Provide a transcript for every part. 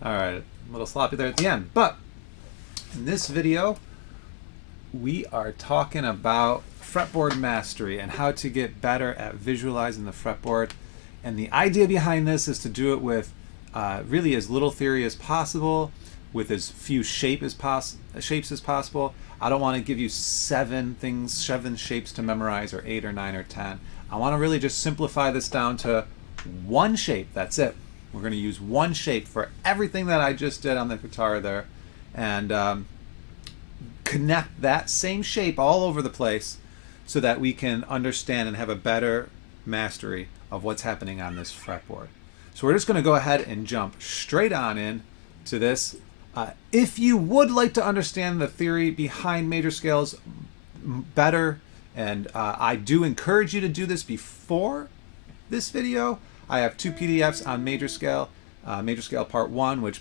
All right, a little sloppy there at the end, but in this video, we are talking about fretboard mastery and how to get better at visualizing the fretboard. And the idea behind this is to do it with really as little theory as possible, with as few shapes as possible. I don't want to give you seven shapes to memorize, or 8 or 9 or 10. I want to really just simplify this down to one shape. That's it. We're going to use one shape for everything that I just did on the guitar there, and connect that same shape all over the place so that we can understand and have a better mastery of what's happening on this fretboard. So we're just going to go ahead and jump straight on in to this. If you would like to understand the theory behind major scales better, and I do encourage you to do this before this video, I have 2 PDFs on major scale part 1, which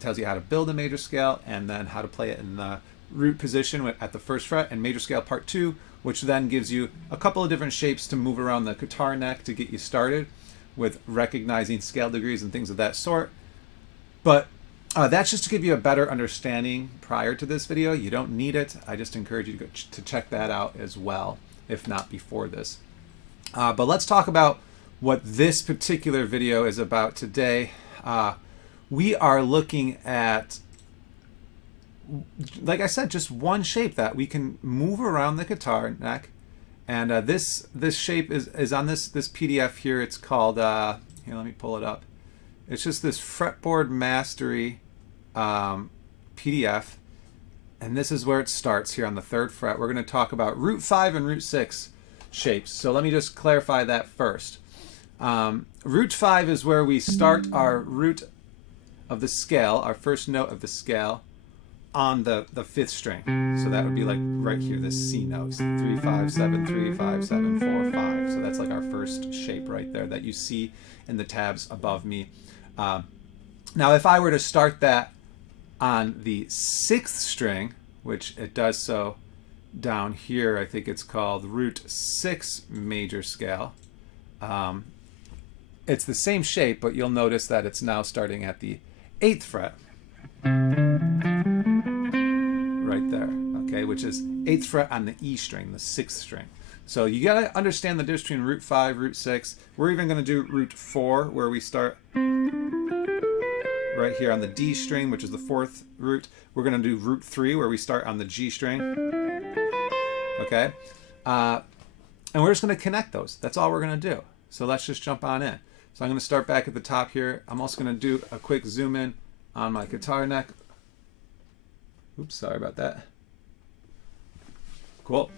tells you how to build a major scale and then how to play it in the root position at the 1st fret, and major scale part 2, which then gives you a couple of different shapes to move around the guitar neck to get you started with recognizing scale degrees and things of that sort. But that's just to give you a better understanding prior to this video. You don't need it. I just encourage you to check that out as well, if not before this. But let's talk about what this particular video is about today. We are looking at, like I said, just one shape that we can move around the guitar neck. And this shape is on this PDF here. It's called, here, let me pull it up. It's just this fretboard mastery PDF. And this is where it starts here on the 3rd fret. We're going to talk about root 5 and root 6 shapes. So let me just clarify that first. Root 5 is where we start our root of the scale, our first note of the scale, on the 5th string. So that would be like right here, this C note, 3, 5, 7, 3, 5, 7, 4, 5. So that's like our first shape right there that you see in the tabs above me. Now, if I were to start that on the 6th string, which it does so down here, I think it's called root 6 major scale. It's the same shape, but you'll notice that it's now starting at the 8th fret. Right there, okay, which is 8th fret on the E string, the 6th string. So you gotta understand the difference between root 5, root 6. We're even gonna do root 4, where we start right here on the D string, which is the 4th root. We're gonna do root 3, where we start on the G string. Okay, and we're just gonna connect those. That's all we're gonna do. So let's just jump on in. So I'm gonna start back at the top here. I'm also gonna do a quick zoom in on my guitar neck. Oops, sorry about that. Cool.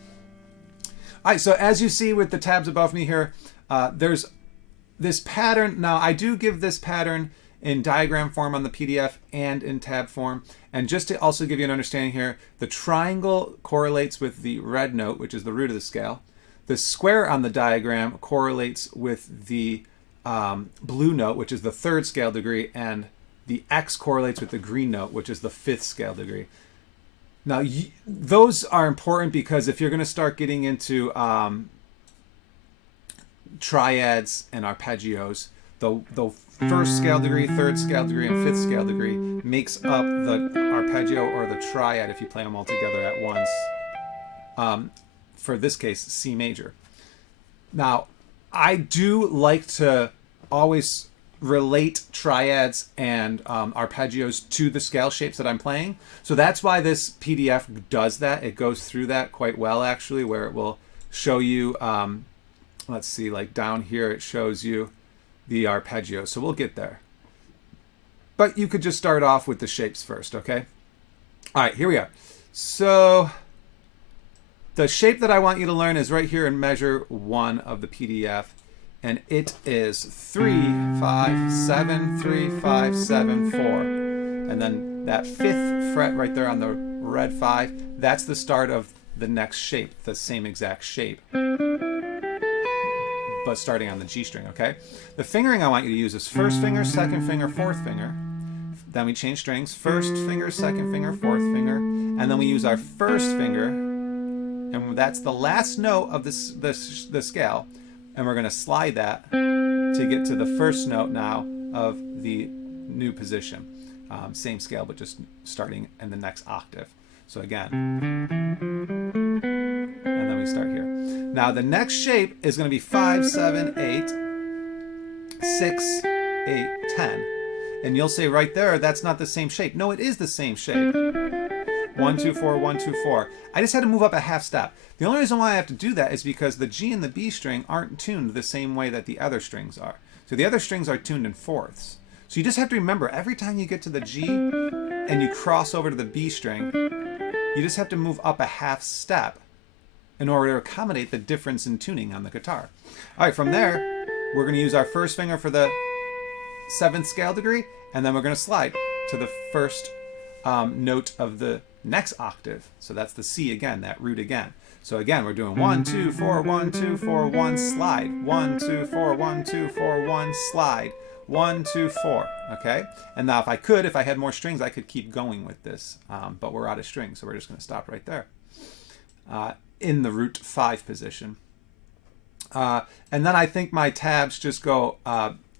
All right, so as you see with the tabs above me here, there's this pattern. Now, I do give this pattern in diagram form on the PDF and in tab form. And just to also give you an understanding here, the triangle correlates with the red note, which is the root of the scale. The square on the diagram correlates with the blue note, which is the 3rd scale degree, and the X correlates with the green note, which is the 5th scale degree. Now, those are important because if you're going to start getting into triads and arpeggios, the 1st scale degree, 3rd scale degree, and 5th scale degree makes up the arpeggio or the triad if you play them all together at once. for this case, C major. Now, I do like to always relate triads and arpeggios to the scale shapes that I'm playing. So that's why this PDF does that. It goes through that quite well, actually, where it will show you, let's see, like down here, it shows you the arpeggio. So we'll get there. But you could just start off with the shapes first, okay? All right, here we are. So the shape that I want you to learn is right here in measure 1 of the PDF. And it is 3, 5, 7, 3, 5, 7, 4. And then that 5th fret right there on the red 5, that's the start of the next shape, the same exact shape, but starting on the G string, okay? The fingering I want you to use is first finger, second finger, fourth finger. Then we change strings, first finger, second finger, fourth finger, and then we use our first finger, and that's the last note of the scale, and we're going to slide that to get to the first note now of the new position. Same scale, but just starting in the next octave. So again, and then we start here. Now the next shape is going to be 5, 7, 8, 6, 8, 10. And you'll say right there, that's not the same shape. No, it is the same shape. 1, 2, 4, 1, 2, 4. I just had to move up a half step. The only reason why I have to do that is because the G and the B string aren't tuned the same way that the other strings are. So the other strings are tuned in fourths. So you just have to remember, every time you get to the G and you cross over to the B string, you just have to move up a half step in order to accommodate the difference in tuning on the guitar. All right, from there, we're going to use our first finger for the 7th scale degree, and then we're going to slide to the first note of the next octave. So that's the C again, that root again. So again, we're doing 1, 2, 4, 1, 2, 4, 1, slide. 1, 2, 4, 1, 2, 4, 1, slide. 1, 2, 4, okay? And now if I had more strings, I could keep going with this, but we're out of strings, so we're just going to stop right there in the root 5 position. And then I think my tabs just go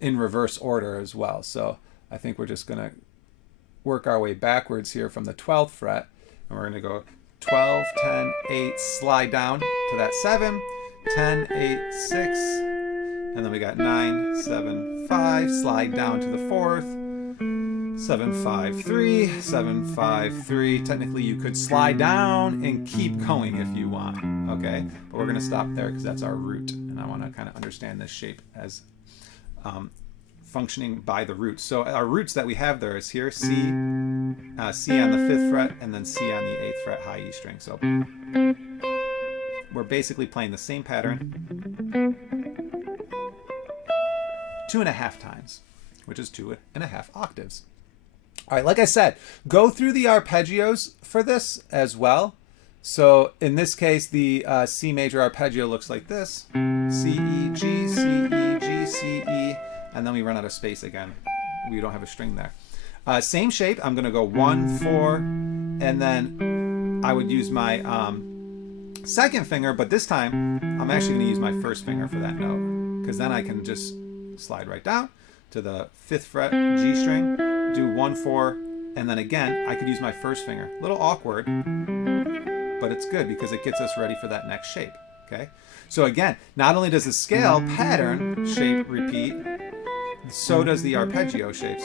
in reverse order as well. So I think we're just going to work our way backwards here from the 12th fret, and we're going to go 12, 10, 8, slide down to that 7, 10, 8, 6, and then we got 9, 7, 5, slide down to the 4th, 7, 5, 3, 7, 5, 3. Technically you could slide down and keep going if you want, okay? But we're going to stop there because that's our root, and I want to kind of understand this shape as functioning by the roots. So our roots that we have there is here, C, C on the 5th fret, and then C on the 8th fret high E string. So we're basically playing the same pattern 2.5 times, which is 2.5 octaves. All right, like I said, go through the arpeggios for this as well. So in this case, the C major arpeggio looks like this. C, E, G, C, E, G, C, E, and then we run out of space again. We don't have a string there. Same shape, I'm gonna go 1, 4, and then I would use my second finger, but this time I'm actually gonna use my first finger for that note, because then I can just slide right down to the 5th fret G string, do 1, 4, and then again, I could use my first finger. A little awkward, but it's good because it gets us ready for that next shape, okay? So again, not only does the scale pattern shape repeat, so does the arpeggio shapes.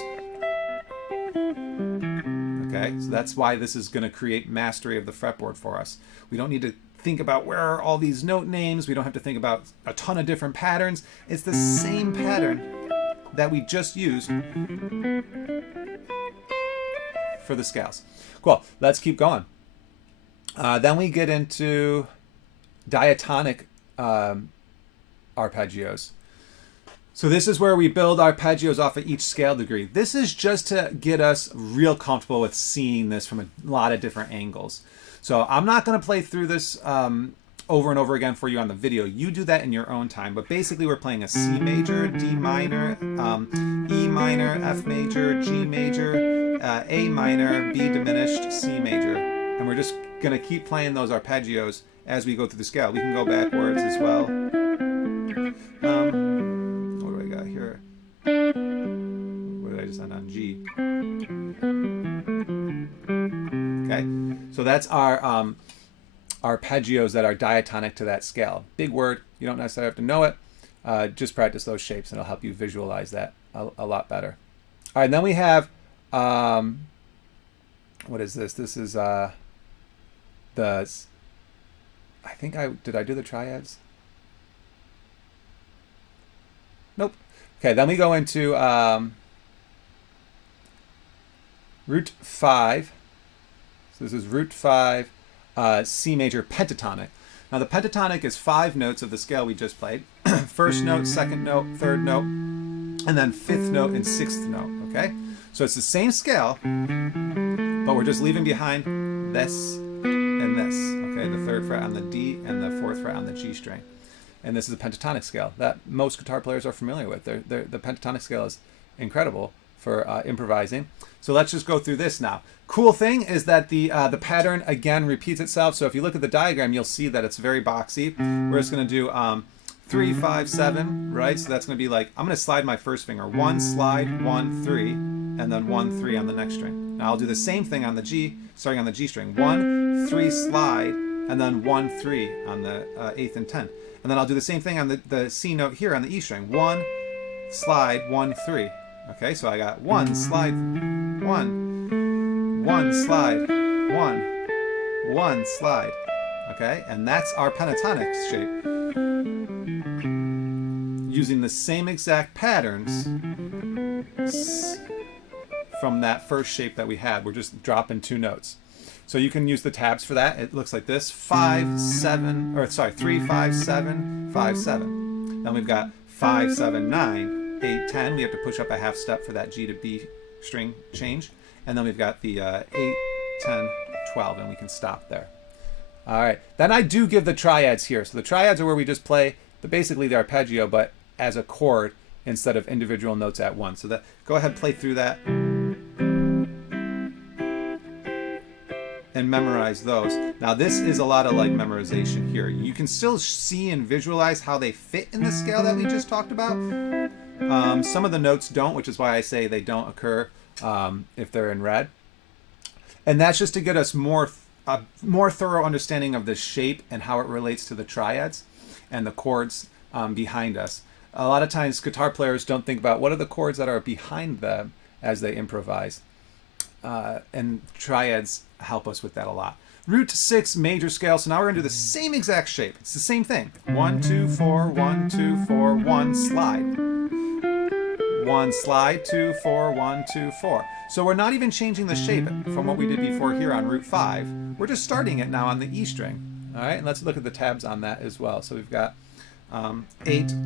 Okay, so that's why this is going to create mastery of the fretboard for us. We don't need to think about where are all these note names. We don't have to think about a ton of different patterns. It's the same pattern that we just used for the scales. Cool, let's keep going. Then we get into diatonic arpeggios. So this is where we build arpeggios off of each scale degree. This is just to get us real comfortable with seeing this from a lot of different angles. So I'm not going to play through this over and over again for you on the video. You do that in your own time. But basically we're playing a C major, D minor, E minor, F major, G major, A minor, B diminished, C major. And we're just going to keep playing those arpeggios as we go through the scale. We can go backwards as well. What do I got here? What did I just end on? G. Okay, so that's our arpeggios that are diatonic to that scale. Big word. You don't necessarily have to know it. Just practice those shapes and it'll help you visualize that a lot better. All right, and then we have, what is this? This is I think did I do the triads? Nope. Okay, then we go into root 5. So this is root 5, C major pentatonic. Now the pentatonic is 5 notes of the scale we just played. First note, second note, third note, and then 5th note and 6th note, okay? So it's the same scale, but we're just leaving behind this and this, okay? The 3rd fret on the D and the 4th fret on the G string. And this is a pentatonic scale that most guitar players are familiar with. The pentatonic scale is incredible for improvising. So let's just go through this now. Cool thing is that the pattern again repeats itself. So if you look at the diagram, you'll see that it's very boxy. We're just going to do 3, 5, 7, right? So that's going to be like, I'm going to slide my first finger. 1, slide, 1, 3, and then 1, 3 on the next string. Now I'll do the same thing on the G, starting on the G string. 1, 3, slide, and then 1, 3 on the 8th and 10th. And then I'll do the same thing on the C note here on the E string. 1, slide, 1, 3. Okay, so I got 1, slide, 1, 1, slide, 1, 1, slide. Okay, and that's our pentatonic shape. Using the same exact patterns from that first shape that we had. We're just dropping 2 notes. So you can use the tabs for that. It looks like this: 5, 7, or sorry, 3, 5, 7, 5, 7. Then we've got 5, 7, 9, 8, 10. We have to push up a half step for that G to B string change. And then we've got the 8, 10, 12, and we can stop there. All right. Then I do give the triads here. So the triads are where we just play basically the arpeggio, but as a chord instead of individual notes at once. So go ahead, play through that and memorize those. Now this is a lot of like memorization here. You can still see and visualize how they fit in the scale that we just talked about. Some of the notes don't, which is why I say they don't occur if they're in red. And that's just to get us more thorough understanding of the shape and how it relates to the triads and the chords behind us. A lot of times guitar players don't think about what are the chords that are behind them as they improvise. And triads help us with that a lot. Root 6 major scale. So now we're going to do the same exact shape. It's the same thing. 1, 2, 4, 1, 2, 4, 1, slide. 1, slide, 2, 4, 1, 2, 4. So we're not even changing the shape from what we did before here on root 5. We're just starting it now on the E string. All right, and let's look at the tabs on that as well. So we've got 8,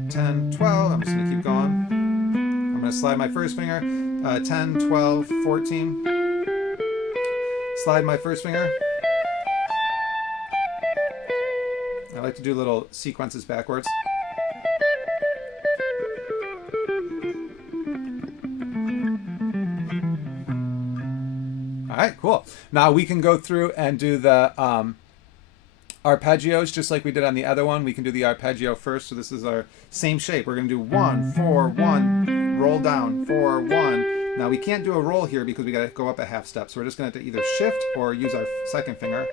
10, 12. I'm just going to keep going. I'm going to slide my first finger. 10, 12, 14. Slide my first finger. I like to do little sequences backwards. All right, cool. Now we can go through and do the arpeggios just like we did on the other one. We can do the arpeggio first. So this is our same shape. We're going to do 1, 4, 1, roll down, 4, 1. Now we can't do a roll here because we got to go up a half step. So we're just going to have to either shift or use our second finger.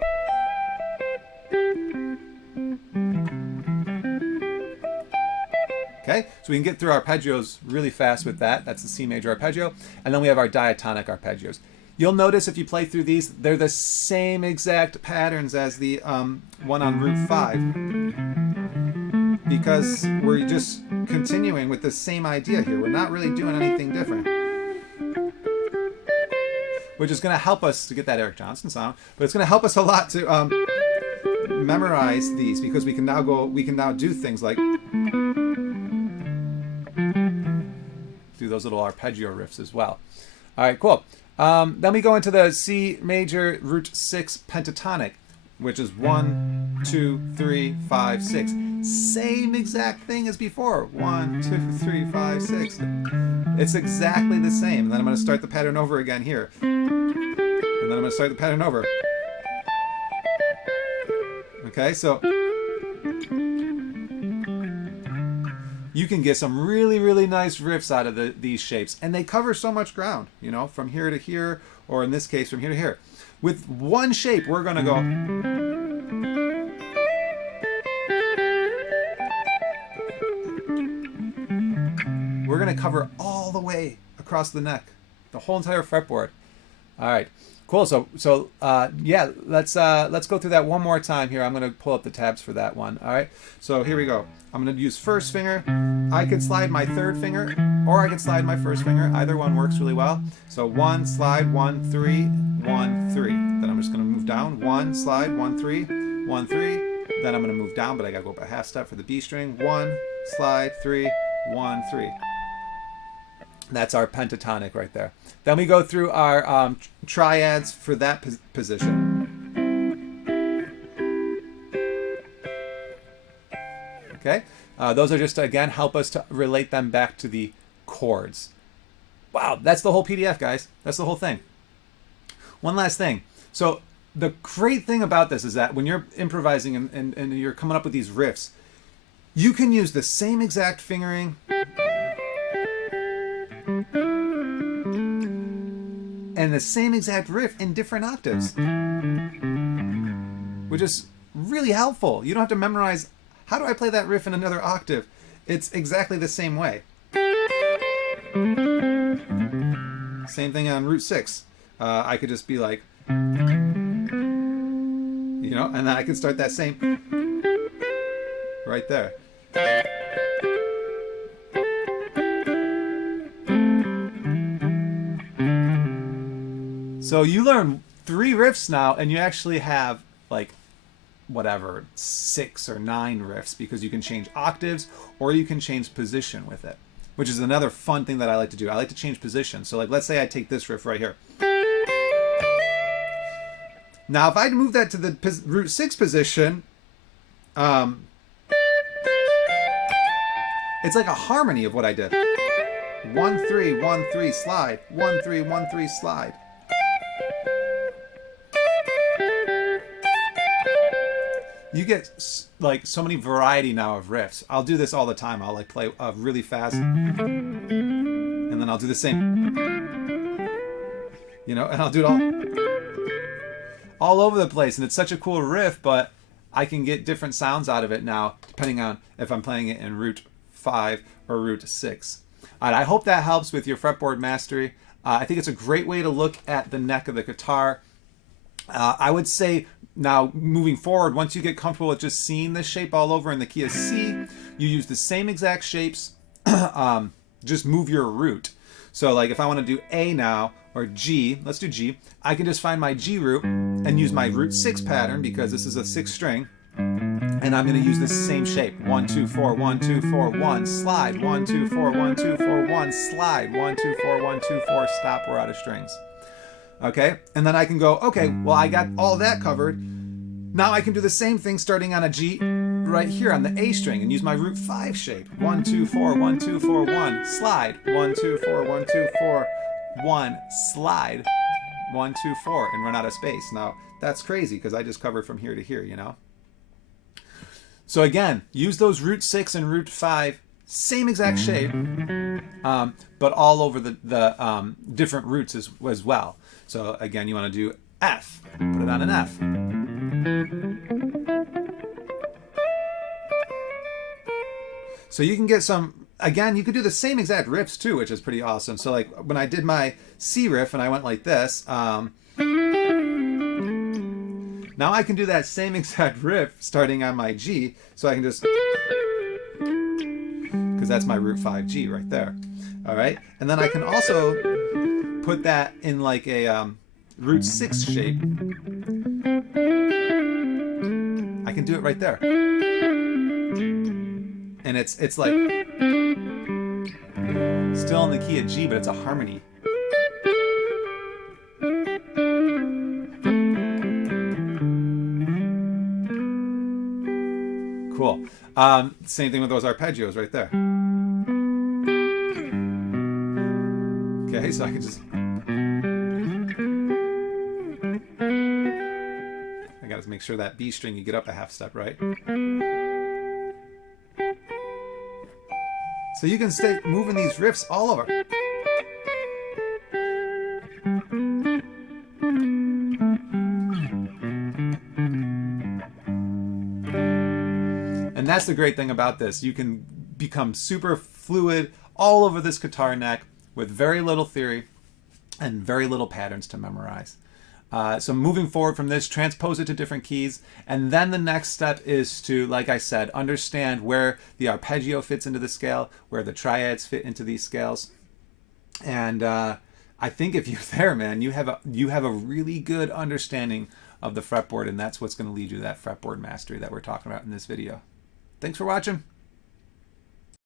Okay, so we can get through arpeggios really fast with that. That's the C major arpeggio. And then we have our diatonic arpeggios. You'll notice if you play through these, they're the same exact patterns as the one on root 5. Because we're just continuing with the same idea here. We're not really doing anything different. Which is going to help us to get that Eric Johnson sound, but it's going to help us a lot to memorize these because we can now do things like do those little arpeggio riffs as well. All right, cool. Then we go into the C major root 6 pentatonic, which is 1, 2, 3, 5, 6. Same exact thing as before. 1, 2, 3, 5, 6. It's exactly the same. And then I'm going to start the pattern over again here. And then I'm going to start the pattern over. Okay, so you can get some really, really nice riffs out of these shapes. And they cover so much ground, you know, from here to here, or in this case, from here to here. With one shape, we're going to go we're going to cover all the way across the neck, the whole entire fretboard. All right, cool. So yeah, let's go through that one more time here. I'm going to pull up the tabs for that one. All right, so here we go. I'm going to use first finger. I could slide my third finger, or I could slide my first finger. Either one works really well. So 1, slide, 1, 3, 1, 3. Then I'm just going to move down. 1, slide, 1, 3, 1, 3. Then I'm going to move down, but I got to go up a half step for the B string. 1, slide, 3, 1, 3. That's our pentatonic right there. Then we go through our triads for that position. Okay, those are just to, again, help us to relate them back to the chords. Wow, that's the whole PDF, guys. That's the whole thing. One last thing. So the great thing about this is that when you're improvising and you're coming up with these riffs, you can use the same exact fingering and the same exact riff in different octaves, which is really helpful. You don't have to memorize, how do I play that riff in another octave? It's exactly the same way. Same thing on root 6. I could just be like, you know, and then I can start that same right there. So you learn 3 riffs now, and you actually have like whatever 6 or 9 riffs, because you can change octaves or you can change position with it, which is another fun thing that I like to do. I like to change position. So like, let's say I take this riff right here. Now if I move that to the root 6 position, it's like a harmony of what I did. 1, 3, 1, 3, slide. 1, 3, 1, 3, slide. You get like so many variety now of riffs. I'll do this all the time. I'll like play really fast, and then I'll do the same, you know, and I'll do it all over the place. And it's such a cool riff, but I can get different sounds out of it now, depending on if I'm playing it in root 5 or root 6. All right, I hope that helps with your fretboard mastery. I think it's a great way to look at the neck of the guitar. I would say now moving forward, once you get comfortable with just seeing this shape all over in the key of C, you use the same exact shapes, just move your root. So like if I want to do A now, or G, let's do G, I can just find my G root and use my root 6 pattern, because this is a 6th string, and I'm going to use the same shape. 1, 2, 4, 1, 2, 4, 1, slide, 1, 2, 4, 1, 2, 4, 1, slide, 1, 2, 4, 1, 2, 4, stop, we're out of strings. Okay, and then I can go, okay, well, I got all that covered. Now I can do the same thing starting on a G right here on the A string and use my root 5 shape. 1, 2, 4, 1, 2, 4, 1, slide. 1, 2, 4, 1, 2, 4, 1, slide. 1, 2, 4, and run out of space. Now, that's crazy because I just covered from here to here, you know? So again, use those root 6 and root 5, same exact shape, but all over the different roots as well. So again, you want to do F, put it on an F. So you can get some, again, you could do the same exact riffs too, which is pretty awesome. So like when I did my C riff and I went like this, now I can do that same exact riff starting on my G. So I can just, because that's my root 5 G right there. All right. And then I can also put that in like a root 6 shape. I can do it right there. And it's like still in the key of G, but it's a harmony. Cool. Same thing with those arpeggios right there. Okay, so I can just, I gotta make sure that B string, you get up a half step, right? So you can stay moving these riffs all over. And that's the great thing about this. You can become super fluid all over this guitar neck with very little theory and very little patterns to memorize. So moving forward from this, transpose it to different keys. And then the next step is to, like I said, understand where the arpeggio fits into the scale, where the triads fit into these scales. And I think if you're there, man, you have a really good understanding of the fretboard, and that's what's going to lead you to that fretboard mastery that we're talking about in this video. Thanks for watching.